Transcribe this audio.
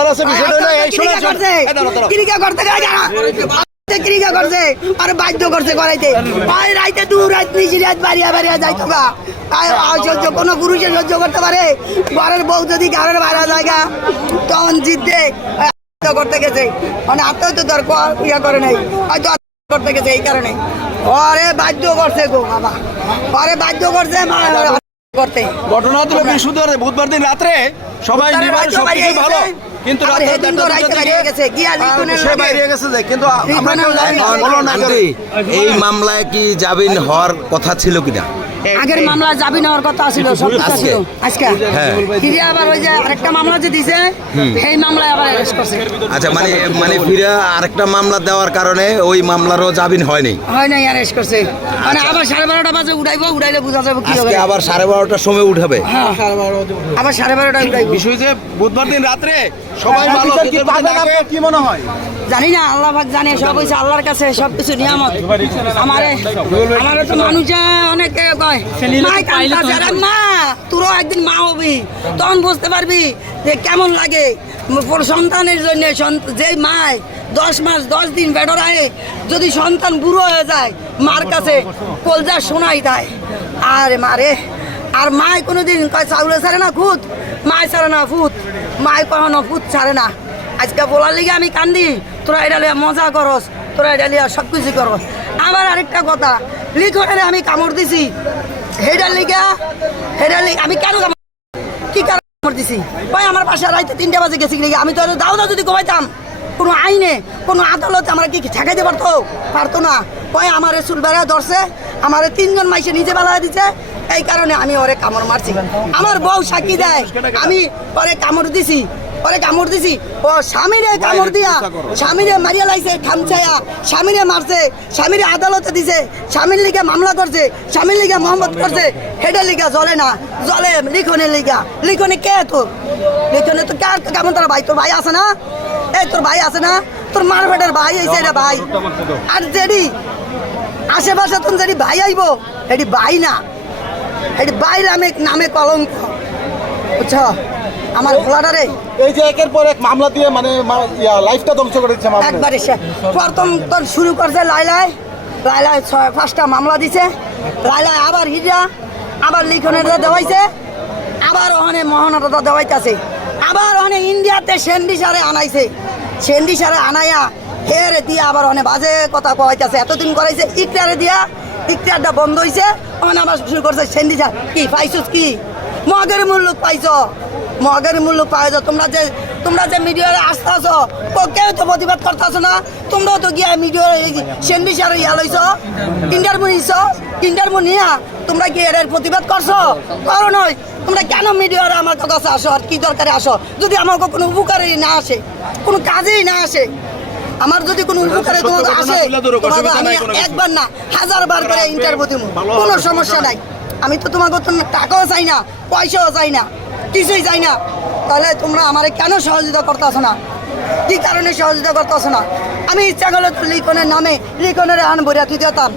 বলার আছে বিষয়টা হলো এই শোনা ক্রিকা করতে ক্রিকা করছে আর বাধ্য করছে করাইতে ভাই রাইতে দু রাত নিচে রাত বাড়িয়া বাড়িয়া যাইতো গা সহ্য কোনো পুরুষে সহ্য করতে পারে ঘরের বউ যদি ঘরের বাইরে জায়গা তখন জিততে করতে গেছে মানে আত্মহত্যা দরকার ইয়া করে নাই হয়তো করতে গেছে এই কারণে ওরে বাধ্য করছে গো বাবা ওরে বাধ্য করছে করতে ঘটনা হলো বৃহস্পতিবার বুধবার দিন রাত্রে সবাই নিবার সবকিছু ভালো কিন্তু এই মামলায় কি জামিন হওয়ার কথা ছিল কিনা? আগের মামলা জামিন হওয়ার কথা ছিল আজকে ফিরে আবার ওই যে আরেকটা মামলা যে দিছে সেই মামলায় আবার অ্যারেস্ট করছে। আচ্ছা মানে ফিরে আরেকটা মামলা দেওয়ার কারণে ওই মামলারও জামিন হয়নি অ্যারেস্ট করছে মানে আবার 12:30 বাজে উড়াইলে বোঝা যাবে কি হবে। আবার 12:30টার সময় উঠাবে আবার 12:30টায় উঠাইবে। বিষয় যে বুধবার দিন রাত্রে সবাই ভালো কি মনে হয় জানি না, আল্লাহ পাক জানে, সব হইছে আল্লাহর কাছে সবকিছু নিয়ামত। আমারে তো মানুষে অনেকে কয় মাই কান্দাছে, আরে মা তোরও একদিন মা হবি তখন বুঝতে পারবি যে কেমন লাগে সন্তানের জন্য। যেই মায় 10 মাস 10 দিন বেড়ায় যদি সন্তান বুড়ো হয়ে যায় মার কাছে কলজা শোনাই দেয় আরে মারে। আর মায় কোনোদিন কয় চাউলে ছাড়ে না খুদ, মায় ছাড়ে না ফুত, মায় কখনো ফুত ছাড়ে না। আজকে বলার লিগে আমি কান্দি, তোরা এটা লিয়া মজা করস, তোরা এটা লিয়া সব কিছু করস। আবার আরেকটা কথা, লিখনের আমি কামড় দিছি হেডার লিগা আমি কেন কি কামড় দিছি? ভাই আমার পাশে রাইতে 3টা বাজে গেছি লিগে আমি তো দাও যদি ঘুমাইতাম কোনো আইনে কোনো আদালতে আমরা কি ঠেকাইতে পারতো না। ভাই আমার চুল বেড়া ধরছে, আমার 3 জন মাইসে নিজে বেলা দিচ্ছে, এই কারণে আমি ওরে কামড় মারছি। আমার বউ সাক্ষী দেয় আমি ওরে কামড় দিছি ও স্বামীরে কামড় দিয়া স্বামীরে মারিয়া লাইছে খামছায়া, স্বামীরে মারছে, স্বামীরে আদালতে দিছে, স্বামীর লিগে মামলা করছে, স্বামীর লিগে মোহাম্মদ করছে। হেডের লিগা জ্বলে না, জ্বলে লিখনের লিগা। লিখনে কে তোর? লিখনে তো কার কেমন তোর ভাই? তোর ভাই আছে না? এই তোর ভাই আছে না? তোর মার ভেটের ভাই হয়েছে এটা ভাই। আর যেদি আশেপাশে তুমি যদি ভাই আইব এটি ভাই না, এটি ভাই নামে কলঙ্ক, বুঝছো আমার ভোলাটারে। এই যে একের পর এক মামলা দিয়ে মানে লাইফটা ধ্বংস করে দিচ্ছে একবারে। প্রথম তোর শুরু করছে লাইলায় 5টা মামলা দিছে, লাইলায় আবার হিজা, আবার লিখনের দেওয়াইছে, আবার ওখানে মহানতা দেওয়াইতেছে, আবার ওখানে ইন্ডিয়াতে সেন্ডিসারে আনাইছে, সেন্ডিসারে আনাইয়া হেরে দিয়ে আবার অনেক বাজে কথা কইতেছে। এতদিন করাইছে ইকরারে দিয়া, ইকরারটা বন্ধ হয়েছে, ওখানে আবার শুরু করছে সেন্ডিসার। কি পাইছস? কি মগের মূল্য পাইছ? মগের মূল্য পাইছ? তোমরা যে মিডিয়ারে আসতে আসো কেউ তো প্রতিবাদ করতে আসো না। তোমরাও তো গিয়া মিডিয়ার সেন্ডিসারে ইয়া লইছ, ইন্টারভিউ নিয়া তোমরা কি এর প্রতিবাদ করছো? করো নয়। তোমরা কেন মিডিয়ারে আমার কাছে আসো? আর কি দরকারে আসো যদি আমাকে কোনো উপকারেই না আসে, কোনো কাজেই না আসে? আমার যদি কোনো উপকারে তোমাকে আসে, আমি 1বার না 1000 বার করে ইন্টারভিউ দিব, কোনো সমস্যা নাই। আমি তো তোমাকে টাকাও চাই না, পয়সাও চাই না, কিছুই চাই না। তাহলে তোমরা আমার কেন সহযোগিতা করতেছো না? কি কারণে সহযোগিতা করতেছো না? আমি ইচ্ছা করলে তো লিখনের নামে লিখনের আন ভরিয়া দিতাম।